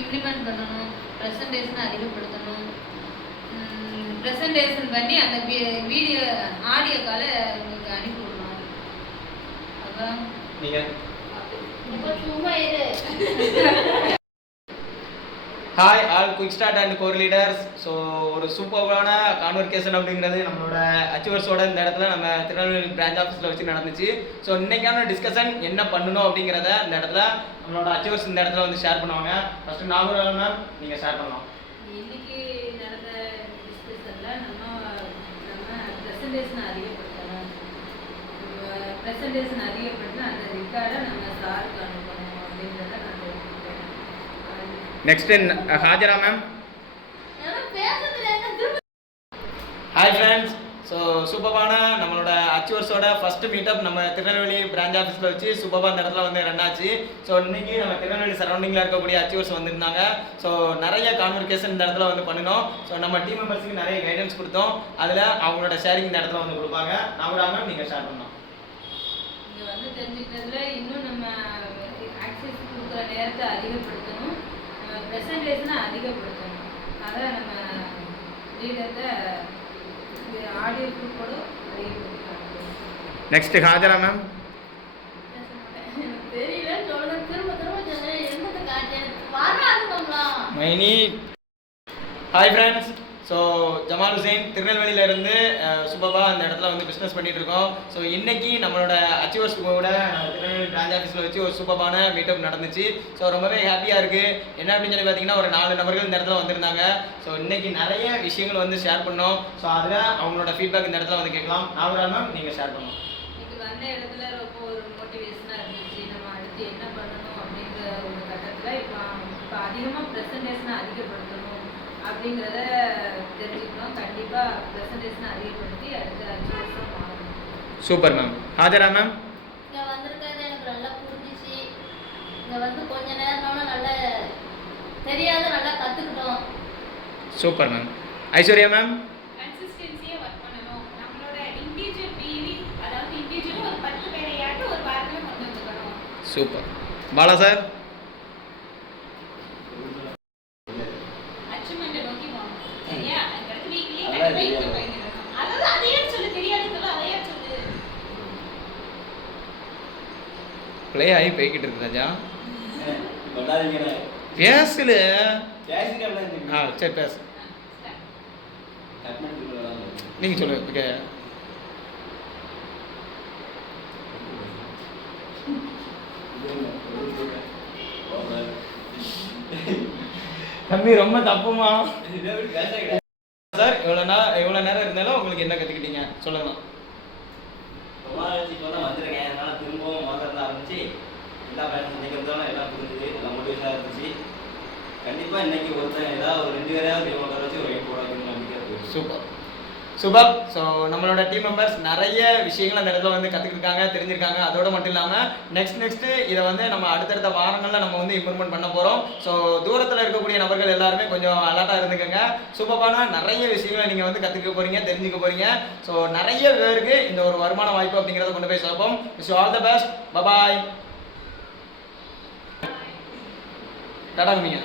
Implement பண்ணணும், ப்ரெசன்டேஷனை அதிகப்படுத்தணும். Presentation பண்ணி அந்த வீடியோ ஆடியோ காலை உங்களுக்கு அனுப்பி விடணும். அப்புறம் நீங்கள் சும்மா இரு. Hi all quick start and core leaders. So ஒரு சூப்பரான கான்வர்கேஷன் அப்படிங்கிறது நம்மளோட அச்சீவர்ஸோட இந்த இடத்துல நம்ம திருநெல்வேலி பிரான்ச் ஆஃபீஸில் வச்சு நடந்துச்சு. ஸோ இன்னைக்கான டிஸ்கஷன் என்ன பண்ணணும் அப்படிங்கிறத இந்த இடத்துல நம்மளோட அச்சீவர்ஸ் இந்த இடத்துல வந்து ஷேர் பண்ணுவாங்க. ஃபர்ஸ்ட் நாகூர் மேம் நீங்கள் ஷேர் பண்ணலாம். இன்னைக்கு நடந்த டிஸ்கஷனில் நம்ம ப்ரெசன்டேஷன் அதிகப்படுத்தணும். ப்ரெசன்டேஷன் அதிகப்படுத்தினா அந்த ரெக்கார்டை நம்ம சாருக்கு அனுப்பணும் அப்படின்றத நான் தெரிஞ்சுக்கிட்டேன். Next Hajara ma'am. Hi friends. So சூப்பரான நம்மளோட அச்சீவர்ஸோட ஃபர்ஸ்ட் மீட்டப் நம்ம திருநெல்வேலி பிரான்ச் ஆஃபீஸில் வச்சு சூப்பராக இந்த இடத்துல வந்து ரன் ஆச்சு. ஸோ இன்னைக்கு நம்ம திருநெல்வேலி சரௌண்டிங்கில் இருக்கக்கூடிய அச்சீவர்ஸ் வந்திருந்தாங்க. ஸோ நிறைய கான்வர்கேஷன் இந்த இடத்துல வந்து பண்ணினோம். ஸோ நம்ம டீம் மெம்பர்ஸுக்கு நிறைய கைடன்ஸ் கொடுத்தோம். அதில் அவங்களோட ஷேரிங் இந்த இடத்துல வந்து கொடுப்பாங்க. நாகூர் மேம் நீங்கள் ஷேர் பண்ணலாம். இங்கே வந்து தெரிஞ்சுக்கிறதுல இன்னும் நம்ம ஆக்சஸ் கொடுக்குற நேரத்தை அதிகப்படுத்தணும், நம்ம ப்ரெசன்டேஷனை அதிகப்படுத்தணும். அதான் நம்ம லீடர்கிட்ட ஆடியோ குரூப்போட அதிகப்படுத்தணும். Next Hajara ma'am. தெரியல சொல்ல திரும்ப சொன்னேன். என்னத்தை காட்டேன் வராதுங்களா மைனி. Hi friends. So Jamal Hussain திருநெல்வேலியிலேருந்து சூப்பராக அந்த இடத்துல வந்து பிஸ்னஸ் பண்ணிகிட்டு இருக்கோம். ஸோ இன்றைக்கி நம்மளோட அச்சீவர்ஸ் கூட திருநெல்வேலி பிரான்ச் ஆஃபீஸில் வச்சு ஒரு சூப்பரான மீட்டப் நடந்துச்சு. ஸோ ரொம்பவே ஹாப்பியாக இருக்குது. என்ன அப்படின்னு சொல்லி பார்த்தீங்கன்னா ஒரு 4 நபர்கள் இந்த இடத்துல வந்திருந்தாங்க. ஸோ இன்றைக்கி நிறைய விஷயங்கள் வந்து ஷேர் பண்ணோம். ஸோ அதில் அவங்களோட ஃபீட்பேக் இந்த இடத்துல வந்து கேட்கலாம். நாகூர் மேம் நீங்கள் ஷேர் பண்ணணும். இன்னைக்கு வந்த இடத்துல ரொம்ப ஒரு மோட்டிவேஷனாக இருந்துச்சு. நம்ம அடுத்து என்ன பண்ணணும் அப்படிங்கிற ஒரு கட்டத்தில் இப்போ அதிகமாக ப்ரெசன்டேஷனை அதிகப்படுத்தணும் அப்படிங்கிறத தெரிஞ்சுக்கணும். கண்டிப்பாக ப்ரெசன்டேஷனை அதிகப்படுத்தி அடுத்த 5 வருஷம் மாறணும். Super ma'am. ஹாஜரா மேம். இங்கே வந்திருக்கிறது எனக்கு நல்லா புரிஞ்சிச்சு. இங்கே வந்து கொஞ்ச நேரம்னா நல்லா தெரியாத நல்லா கற்றுக்கிட்டோம். Super ma'am. ஐஸ்வர்யா மேம். கன்சிஸ்டன்சியை ஒர்க் பண்ணணும். நம்மளோட இண்டிவிஜுவல் பிவி, அதாவது இண்டிவிஜுவல் ஒரு 10 பேரையாட்டு ஒரு வாரத்தில் கொண்டு வந்துக்கணும். சூப்பர். பாலா சார். அச்சீவ்மெண்ட்டை நோக்கி போகணும். சரியா? அதுக்கடுத்து வீக்லி கண்டிப்பாக பயன்படணும். அதாவது அதையே சொல்லு, தெரியாதுக்குள்ள அதையே சொல்லு. ப்ளே ஆகி போய்கிட்டு இருக்கு ராஜா. பேசல. சரி பேசு. நீங்கள் சொல்லு. ஓகே. தம்பி ரொம்ப தப்புமா சார். இவ்வளோ நேரம் இருந்தாலும் உங்களுக்கு என்ன கற்றுக்கிட்டீங்க சொல்லுங்களா. வந்திருக்கேன். அதனால திரும்பவும் முதல்ல ஆரம்பிச்சு எல்லா பயணம் நினைக்கிறதாலும் எல்லாம் புரிஞ்சுது, எல்லாம் மோட்டிவேஷனாக இருந்துச்சு. கண்டிப்பாக இன்னைக்கு ஒருத்தன் ஏதாவது ஒரு 2 பேரையாவது இவங்க வச்சு ஒரு 8 போடாதுன்னு நம்பிக்கை இருக்கு. Super super. ஸோ நம்மளோட டீம் மெம்பர்ஸ் நிறைய விஷயங்கள் அந்த இடத்துல வந்து கற்றுக்கிருக்காங்க, தெரிஞ்சிருக்காங்க. அதோடு மட்டும் இல்லாமல் நெக்ஸ்ட்டு இதை வந்து நம்ம அடுத்தடுத்த வாரங்களில் நம்ம வந்து இம்ப்ரூவ்மெண்ட் பண்ண போகிறோம். ஸோ தூரத்தில் இருக்கக்கூடிய நபர்கள் எல்லாருமே கொஞ்சம் அலர்ட்டாக இருந்துக்கோங்க. சூப்பரான நிறைய விஷயங்களை நீங்கள் வந்து கற்றுக்க போகிறீங்க, தெரிஞ்சுக்க போகிறீங்க. ஸோ நிறைய பேருக்கு இந்த ஒரு வருமான வாய்ப்பு அப்படிங்கிறத கொண்டு போய் சேர்ப்போம். So all the best. Bye bye. டாடா குமிங்க.